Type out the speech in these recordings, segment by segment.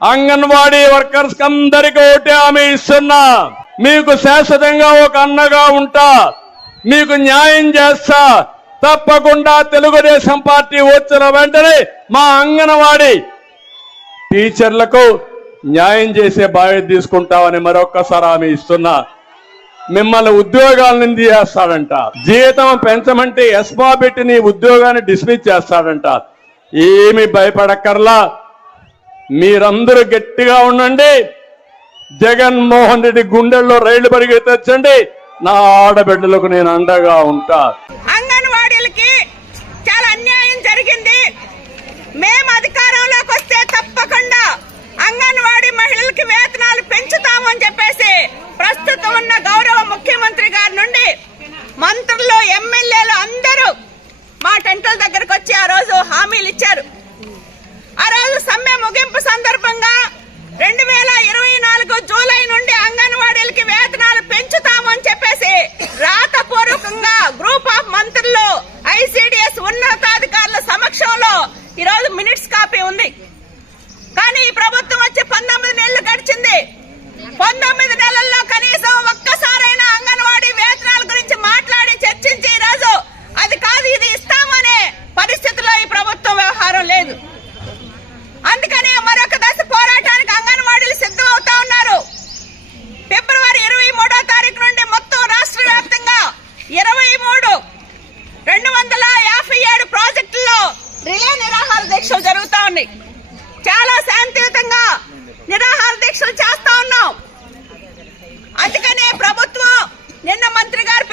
Anganwadi workers అందరికీ ఒకటే హామీ ఇస్తున్నా, మీకు శాశ్వతంగా ఒక అన్నగా ఉంటా, మీకు న్యాయం చేస్తా. తప్పకుండా తెలుగుదేశం పార్టీ వచ్చిన వెంటనే మా అంగన్వాడీ టీచర్లకు న్యాయం చేసే బాధ్యత తీసుకుంటామని మరొక్కసారి హామీ ఇస్తున్నా. మిమ్మల్ని ఉద్యోగాల నుంచి చేస్తాడంట, జీతం పెంచమంటే ఎస్మా పెట్టి నీ ఉద్యోగాన్ని డిస్మిస్ చేస్తాడంట. ఏమి భయపడక్కర్లా, మీరందరూ గట్టిగా ఉండండి. జగన్మోహన్ రెడ్డి గుండెల్లో రైళ్లు పరిగెత్తచ్చండి. నా ఆడబిడ్డలకు నేను అండగా ఉంటా. అంగన్వాడీలకి చాలా అన్యాయం జరిగింది. మేము అధికారంలోకి వస్తే తప్పకుండా అంగన్వాడీ మహిళలకి వేతనాలు పెంచుతామని చెప్పేసి ప్రస్తుతం ఉన్న గౌరవ ముఖ్యమంత్రి గారి నుండి మంత్రులు, ఎమ్మెల్యేలు అందరూ మా టెంట్ల దగ్గరకు వచ్చి ఆ రోజు హామీలు ఇచ్చారు. ఆ రోజు సమ్మె ముగింపు సందర్భంగా 2024 జూలై నుండి అంగన్వాడీలకి వేతనాలు పెంచుతామని చెప్పేసి రాతపూర్వకంగా గ్రూప్ ఆఫ్ మంత్రులు, ఐసిడిఎస్ ఉన్నతాధికారుల సమక్షంలో ఈరోజు మినిట్స్ కాపీ ఉంది. కానీ ఈ ప్రభుత్వం వచ్చి 19 నెలలు గడిచింది. 19 నెలల్లో కనీసం ఒక్కసారైనా అంగన్వాడీ వేతనాల గురించి మాట్లాడి చర్చించి ఈరోజు అది కాదు ఇది ఇస్తామనే పరిస్థితిలో ఈ ప్రభుత్వం వ్యవహారం లేదు. అందుకని మరొక దశ పోరాటానికి అంగన్వాడీలు సిద్ధం అవుతా ఉన్నారు. ఫిబ్రవరి 23వ తారీఖు నుండి మొత్తం రాష్ట్ర వ్యాప్తంగా 257 ప్రాజెక్టుల్లో రిలే నిరాహార దీక్షలు జరుగుతా ఉన్నాయి. చాలా శాంతియుతంగా నిరాహార దీక్షలు చేస్తా ఉన్నాం. అందుకనే ప్రభుత్వం నిన్న మంత్రి గారు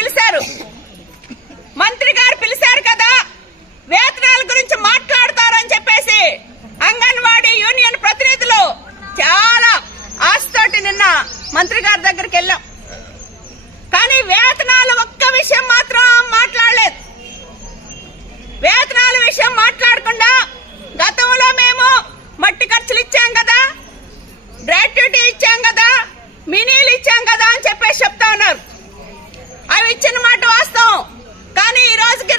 పిలిచారు కదా, వేతనాల గురించి మాట్లాడతారని చెప్పేసి అంగన్వాడీ యూనియన్ ప్రతినిధులు చాలా ఆశతోటి నిన్న మంత్రి గారి దగ్గరికి వెళ్ళాం. కానీ వేతనాల ఒక్క విషయం మాత్రం మాట్లాడలేదు. వేతనాల విషయం మాట్లాడకుండా గతంలో మేము మట్టి ఖర్చులు ఇచ్చాం కదా, గ్రాట్యుటీ ఇచ్చాం కదా, మినీలు ఇచ్చాం కదా అని చెప్పేసి చెప్తా ఉన్నారు. అవి ఇచ్చిన మాట వాస్తవం. కానీ ఈ రోజుకి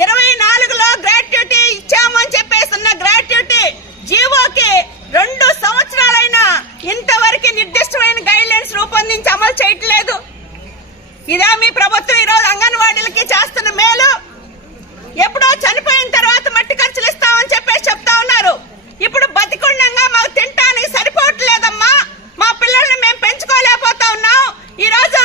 2024లో గ్రాట్యుటీ ఇచ్చామని చెప్పేసి ఉన్న గ్రాట్యుటీ జీవోకి 2 సంవత్సరాలైనా ఇంతవరకు నిర్దిష్టమైన గైడ్ లైన్స్ రూపొందించి అమలు చేయట్లేదు. ఇదే మీ ప్రభుత్వం ఈరోజు అంగన్వాడీలకి చేస్తున్న మేలు. ఎప్పుడో చనిపోయిన తర్వాత మట్టి ఖర్చులు ఇస్తామని చెప్పేసి చెప్తా ఉన్నారు. ఇప్పుడు బతికుండంగా మాకు తినడానికి సరిపోవట్లేదమ్మా, మా పిల్లల్ని మేము పెంచుకోలేకపోతా ఉన్నాం. ఈ రోజు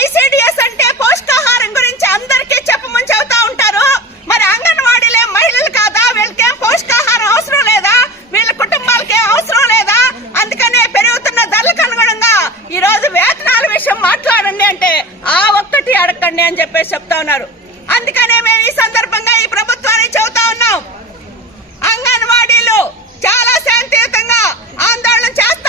ఐసిడిఎస్ అంటే పౌష్టికాహారం గురించి అందరికీ చెప్పమని చెబుతా ఉంటారు. మరి అంగన్వాడీలే మహిళలు కాదా? వీళ్ళకేం పౌష్టికాహారం అవసరం లేదా? వీళ్ళ కుటుంబాలకే అవసరం లేదా? అందుకనే పెరుగుతున్న ధరలకు అనుగుణంగా ఈ రోజు వేతనాల విషయం మాట్లాడండి అంటే ఆ ఒక్కటి అడగండి అని చెప్పేసి చెప్తా ఉన్నారు. అందుకనే మేము ఈ సందర్భంగా ఈ ప్రభుత్వాన్ని చెబుతా ఉన్నాం, అంగన్వాడీలు చాలా శాంతియుతంగా ఆందోళన చేస్తారు.